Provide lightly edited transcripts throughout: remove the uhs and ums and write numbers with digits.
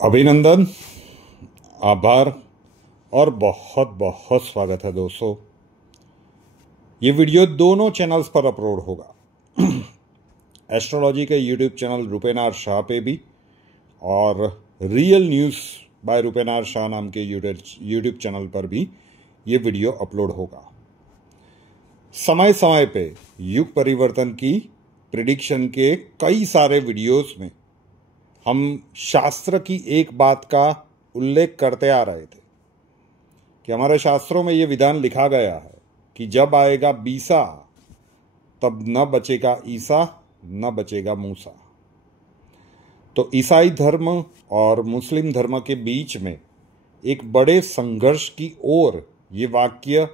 अभिनंदन, आभार और बहुत बहुत स्वागत है दोस्तों। ये वीडियो दोनों चैनल्स पर अपलोड होगा। एस्ट्रोलॉजी के यूट्यूब चैनल रुपेनार शाह पे भी और रियल न्यूज़ बाय रुपेनार शाह नाम के यूट्यूब चैनल पर भी ये वीडियो अपलोड होगा। समय समय पे युग परिवर्तन की प्रिडिक्शन के कई सारे वीडियोस में हम शास्त्र की एक बात का उल्लेख करते आ रहे थे कि हमारे शास्त्रों में ये विधान लिखा गया है कि जब आएगा बीसा तब न बचेगा ईसा न बचेगा मूसा। तो ईसाई धर्म और मुस्लिम धर्म के बीच में एक बड़े संघर्ष की ओर ये वाक्य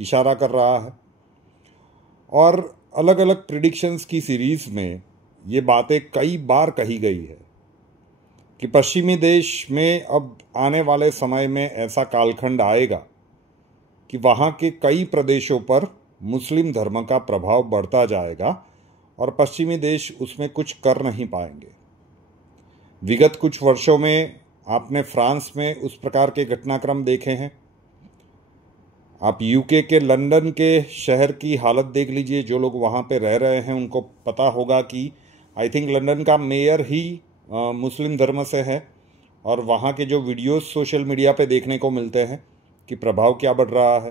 इशारा कर रहा है और अलग अलग प्रिडिक्शंस की सीरीज में ये बातें कई बार कही गई है कि पश्चिमी देश में अब आने वाले समय में ऐसा कालखंड आएगा कि वहाँ के कई प्रदेशों पर मुस्लिम धर्म का प्रभाव बढ़ता जाएगा और पश्चिमी देश उसमें कुछ कर नहीं पाएंगे। विगत कुछ वर्षों में आपने फ्रांस में उस प्रकार के घटनाक्रम देखे हैं। आप यूके के लंदन के शहर की हालत देख लीजिए। जो लोग वहाँ पे रह रहे हैं उनको पता होगा कि आई थिंक लंदन का मेयर ही मुस्लिम धर्म से है और वहाँ के जो वीडियोस सोशल मीडिया पे देखने को मिलते हैं कि प्रभाव क्या बढ़ रहा है।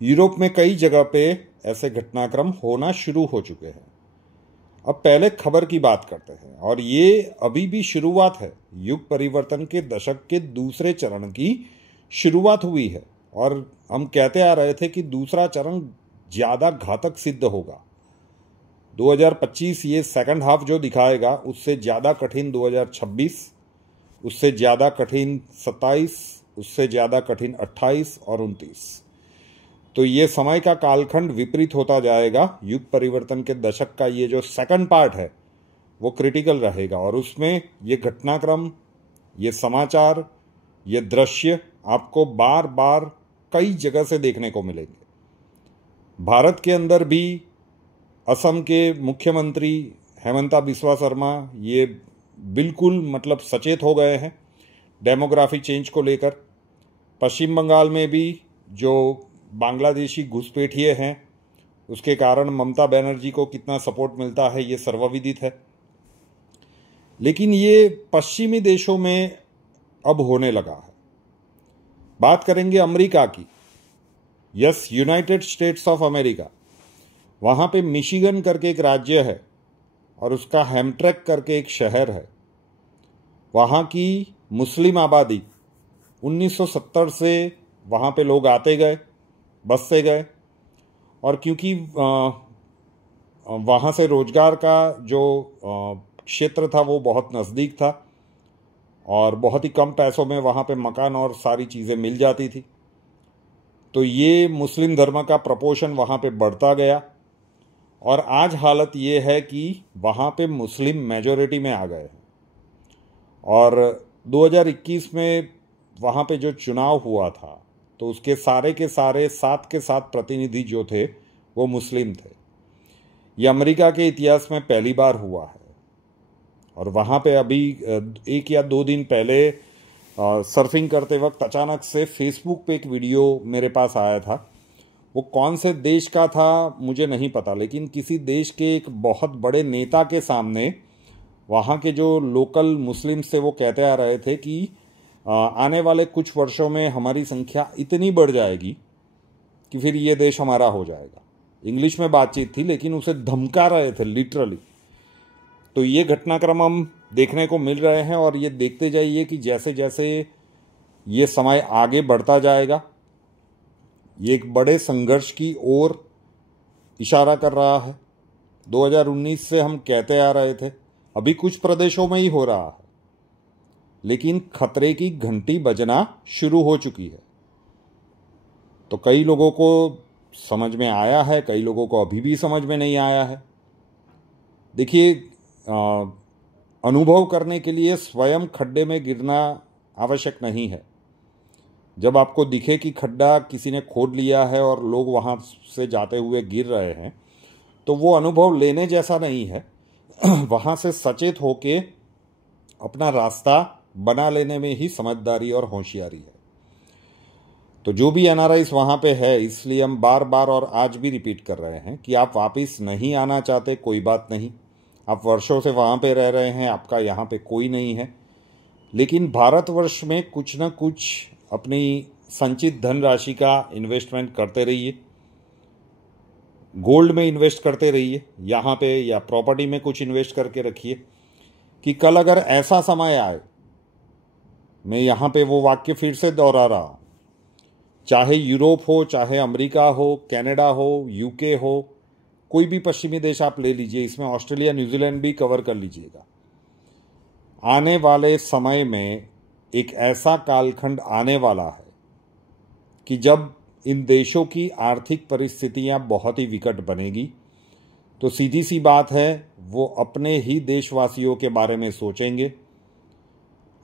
यूरोप में कई जगह पे ऐसे घटनाक्रम होना शुरू हो चुके हैं। अब पहले खबर की बात करते हैं और ये अभी भी शुरुआत है। युग परिवर्तन के दशक के दूसरे चरण की शुरुआत हुई है और हम कहते आ रहे थे कि दूसरा चरण ज़्यादा घातक सिद्ध होगा। 2025 ये सेकंड हाफ जो दिखाएगा उससे ज़्यादा कठिन 2026, उससे ज़्यादा कठिन 27, उससे ज़्यादा कठिन 28 और 29। तो ये समय का कालखंड विपरीत होता जाएगा। युग परिवर्तन के दशक का ये जो सेकंड पार्ट है वो क्रिटिकल रहेगा और उसमें ये घटनाक्रम, ये समाचार, ये दृश्य आपको बार बार कई जगह से देखने को मिलेंगे। भारत के अंदर भी असम के मुख्यमंत्री हेमंता बिस्वा शर्मा ये बिल्कुल सचेत हो गए हैं डेमोग्राफी चेंज को लेकर। पश्चिम बंगाल में भी जो बांग्लादेशी घुसपैठिए हैं उसके कारण ममता बनर्जी को कितना सपोर्ट मिलता है ये सर्वविदित है। लेकिन ये पश्चिमी देशों में अब होने लगा है। बात करेंगे अमेरिका की। Yes, United states of America. वहाँ पे मिशिगन करके एक राज्य है और उसका हैम्ट्रैक करके एक शहर है। वहाँ की मुस्लिम आबादी 1970 से वहाँ पे लोग आते गए, बसते गए और क्योंकि वहाँ से रोजगार का जो क्षेत्र था वो बहुत नज़दीक था और बहुत ही कम पैसों में वहाँ पे मकान और सारी चीज़ें मिल जाती थी, तो ये मुस्लिम धर्म का प्रपोर्शन वहाँ पे बढ़ता गया और आज हालत ये है कि वहाँ पे मुस्लिम मेजॉरिटी में आ गए हैं। और 2021 में वहाँ पे जो चुनाव हुआ था तो उसके सारे के सारे 7 के 7 प्रतिनिधि जो थे वो मुस्लिम थे। ये अमेरिका के इतिहास में पहली बार हुआ है और वहाँ पे अभी 1 या 2 दिन पहले सर्फिंग करते वक्त अचानक से फेसबुक पे एक वीडियो मेरे पास आया था। वो कौन से देश का था मुझे नहीं पता, लेकिन किसी देश के एक बहुत बड़े नेता के सामने वहाँ के जो लोकल मुस्लिम से वो कहते आ रहे थे कि आने वाले कुछ वर्षों में हमारी संख्या इतनी बढ़ जाएगी कि फिर ये देश हमारा हो जाएगा। इंग्लिश में बातचीत थी लेकिन उसे धमका रहे थे लिटरली। तो ये घटनाक्रम हम देखने को मिल रहे हैं और ये देखते जाइए कि जैसे जैसे ये समय आगे बढ़ता जाएगा ये एक बड़े संघर्ष की ओर इशारा कर रहा है। 2019 से हम कहते आ रहे थे, अभी कुछ प्रदेशों में ही हो रहा है लेकिन खतरे की घंटी बजना शुरू हो चुकी है। तो कई लोगों को समझ में आया है, कई लोगों को अभी भी समझ में नहीं आया है। देखिए, अनुभव करने के लिए स्वयं खड्डे में गिरना आवश्यक नहीं है। जब आपको दिखे कि खड्डा किसी ने खोद लिया है और लोग वहाँ से जाते हुए गिर रहे हैं तो वो अनुभव लेने जैसा नहीं है। वहाँ से सचेत होके अपना रास्ता बना लेने में ही समझदारी और होशियारी है। तो जो भी एनआरआईज वहाँ पे है, इसलिए हम बार बार और आज भी रिपीट कर रहे हैं कि आप वापस नहीं आना चाहते, कोई बात नहीं। आप वर्षों से वहाँ पे रह रहे हैं, आपका यहाँ पे कोई नहीं है, लेकिन भारतवर्ष में कुछ न कुछ अपनी संचित धनराशि का इन्वेस्टमेंट करते रहिए। गोल्ड में इन्वेस्ट करते रहिए यहाँ पे, या प्रॉपर्टी में कुछ इन्वेस्ट करके रखिए कि कल अगर ऐसा समय आए, मैं यहाँ पे वो वाक्य फिर से दोहरा रहा हूँ, चाहे यूरोप हो, चाहे अमेरिका हो, कनाडा हो, यूके हो, कोई भी पश्चिमी देश आप ले लीजिए, इसमें ऑस्ट्रेलिया, न्यूजीलैंड भी कवर कर लीजिएगा। आने वाले समय में एक ऐसा कालखंड आने वाला है कि जब इन देशों की आर्थिक परिस्थितियां बहुत ही विकट बनेगी, तो सीधी सी बात है वो अपने ही देशवासियों के बारे में सोचेंगे।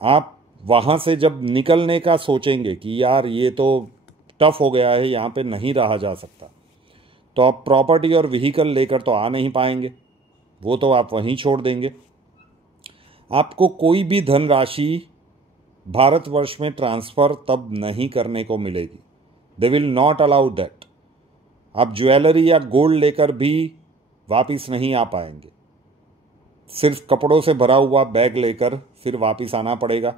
आप वहाँ से जब निकलने का सोचेंगे कि यार ये तो टफ हो गया है, यहाँ पे नहीं रहा जा सकता, तो आप प्रॉपर्टी और व्हीकल लेकर तो आ नहीं पाएंगे, वो तो आप वहीं छोड़ देंगे। आपको कोई भी धनराशि भारतवर्ष में ट्रांसफ़र तब नहीं करने को मिलेगी। They will not allow that. आप ज्वेलरी या गोल्ड लेकर भी वापस नहीं आ पाएंगे। सिर्फ कपड़ों से भरा हुआ बैग लेकर फिर वापस आना पड़ेगा,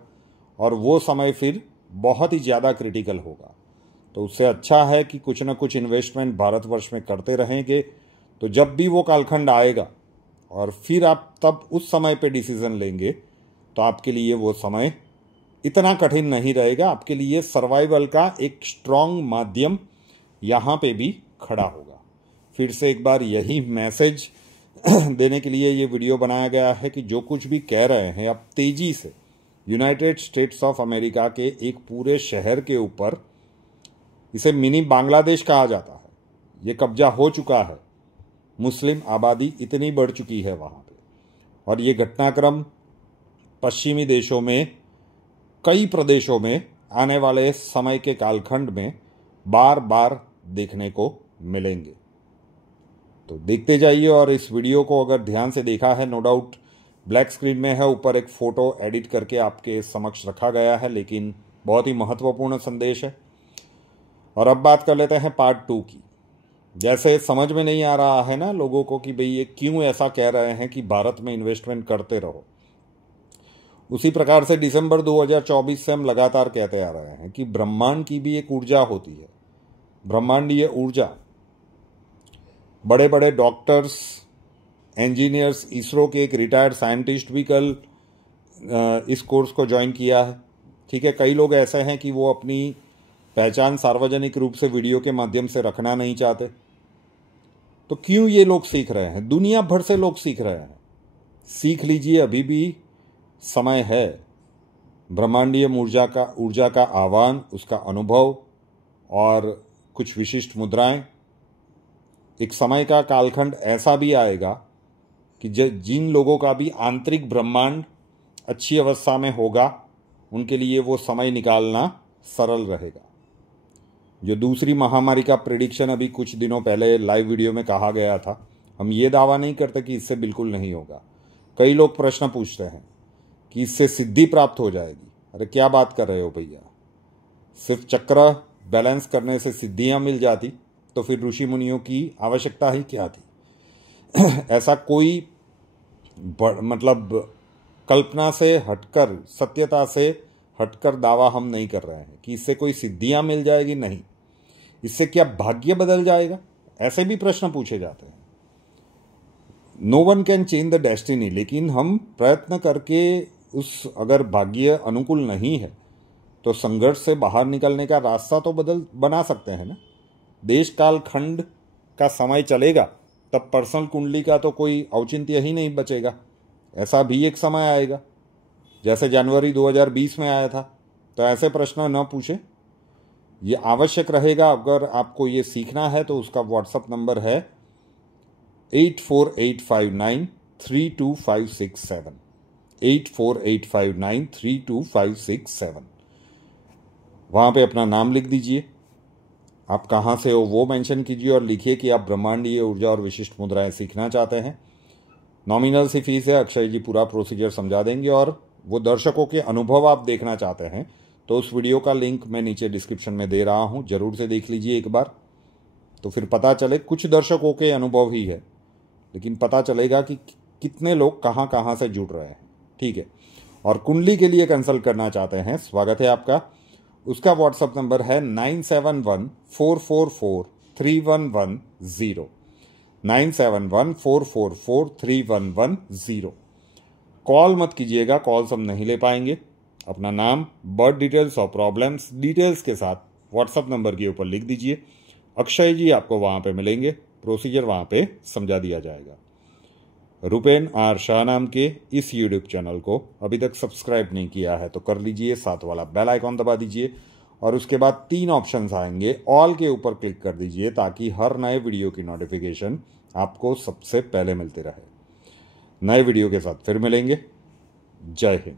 और वो समय फिर बहुत ही ज़्यादा क्रिटिकल होगा। तो उससे अच्छा है कि कुछ ना कुछ इन्वेस्टमेंट भारतवर्ष में करते रहेंगे, तो जब भी वो कालखंड आएगा और फिर आप तब उस समय पे डिसीजन लेंगे, तो आपके लिए वो समय इतना कठिन नहीं रहेगा। आपके लिए सर्वाइवल का एक स्ट्रॉन्ग माध्यम यहाँ पे भी खड़ा होगा। फिर से एक बार यही मैसेज देने के लिए ये वीडियो बनाया गया है कि जो कुछ भी कह रहे हैं, आप तेजी से यूनाइटेड स्टेट्स ऑफ अमेरिका के एक पूरे शहर के ऊपर, इसे मिनी बांग्लादेश कहा जाता है, ये कब्जा हो चुका है। मुस्लिम आबादी इतनी बढ़ चुकी है वहाँ पे, और ये घटनाक्रम पश्चिमी देशों में कई प्रदेशों में आने वाले समय के कालखंड में बार बार देखने को मिलेंगे। तो देखते जाइए, और इस वीडियो को अगर ध्यान से देखा है, नो डाउट ब्लैक स्क्रीन में है, ऊपर एक फ़ोटो एडिट करके आपके समक्ष रखा गया है, लेकिन बहुत ही महत्वपूर्ण संदेश है। और अब बात कर लेते हैं पार्ट 2 की। जैसे समझ में नहीं आ रहा है ना लोगों को कि भाई ये क्यों ऐसा कह रहे हैं कि भारत में इन्वेस्टमेंट करते रहो, उसी प्रकार से दिसंबर 2024 से हम लगातार कहते आ रहे हैं कि ब्रह्मांड की भी एक ऊर्जा होती है, ब्रह्मांडीय ऊर्जा। बड़े बड़े डॉक्टर्स, इंजीनियर्स, इसरो के एक रिटायर्ड साइंटिस्ट भी कल इस कोर्स को ज्वाइन किया है। ठीक है, कई लोग ऐसे हैं कि वो अपनी पहचान सार्वजनिक रूप से वीडियो के माध्यम से रखना नहीं चाहते, तो क्यों ये लोग सीख रहे हैं? दुनिया भर से लोग सीख रहे हैं। सीख लीजिए, अभी भी समय है। ब्रह्मांडीय ऊर्जा का आह्वान, उसका अनुभव और कुछ विशिष्ट मुद्राएं। एक समय का कालखंड ऐसा भी आएगा कि जिन लोगों का भी आंतरिक ब्रह्मांड अच्छी अवस्था में होगा, उनके लिए वो समय निकालना सरल रहेगा। जो दूसरी महामारी का प्रेडिक्शन अभी कुछ दिनों पहले लाइव वीडियो में कहा गया था, हम ये दावा नहीं करते कि इससे बिल्कुल नहीं होगा। कई लोग प्रश्न पूछते हैं कि इससे सिद्धि प्राप्त हो जाएगी। अरे क्या बात कर रहे हो भैया, सिर्फ चक्र बैलेंस करने से सिद्धियां मिल जाती तो फिर ऋषि मुनियों की आवश्यकता ही क्या थी। ऐसा कोई मतलब कल्पना से हटकर, सत्यता से हटकर दावा हम नहीं कर रहे हैं कि इससे कोई सिद्धियां मिल जाएगी। नहीं, इससे क्या भाग्य बदल जाएगा, ऐसे भी प्रश्न पूछे जाते हैं। No one can change the destiny, लेकिन हम प्रयत्न करके उस, अगर भाग्य अनुकूल नहीं है तो संघर्ष से बाहर निकलने का रास्ता तो बना सकते हैं ना। देश काल खंड का समय चलेगा तब पर्सनल कुंडली का तो कोई औचित्य ही नहीं बचेगा। ऐसा भी एक समय आएगा, जैसे जनवरी 2020 में आया था। तो ऐसे प्रश्न न पूछें, ये आवश्यक रहेगा। अगर आपको ये सीखना है तो उसका व्हाट्सएप नंबर है 8485932567, 8485932567। वहाँ पे अपना नाम लिख दीजिए, आप कहाँ से हो वो मेंशन कीजिए, और लिखिए कि आप ब्रह्मांडीय ऊर्जा और विशिष्ट मुद्राएं सीखना चाहते हैं। नॉमिनल सी फीस है, अक्षय जी पूरा प्रोसीजर समझा देंगे और वो दर्शकों के अनुभव आप देखना चाहते हैं तो उस वीडियो का लिंक मैं नीचे डिस्क्रिप्शन में दे रहा हूं, जरूर से देख लीजिए एक बार, तो फिर पता चले। कुछ दर्शकों के अनुभव ही है, लेकिन पता चलेगा कि कितने लोग कहाँ कहाँ से जुड़ रहे हैं। ठीक है। और कुंडली के लिए कंसल्ट करना चाहते हैं, स्वागत है आपका। उसका व्हाट्सएप नंबर है 9714443110, 9714443110। कॉल मत कीजिएगा, कॉल्स हम नहीं ले पाएंगे। अपना नाम, बर्थ डिटेल्स और प्रॉब्लम्स डिटेल्स के साथ व्हाट्सएप नंबर के ऊपर लिख दीजिए। अक्षय जी आपको वहां पे मिलेंगे, प्रोसीजर वहां पे समझा दिया जाएगा। रुपेन आर शाह नाम के इस यूट्यूब चैनल को अभी तक सब्सक्राइब नहीं किया है तो कर लीजिए, साथ वाला बेल आइकॉन दबा दीजिए और उसके बाद 3 ऑप्शंस आएंगे, ऑल के ऊपर क्लिक कर दीजिए ताकि हर नए वीडियो की नोटिफिकेशन आपको सबसे पहले मिलती रहे। नए वीडियो के साथ फिर मिलेंगे। जय हिंद।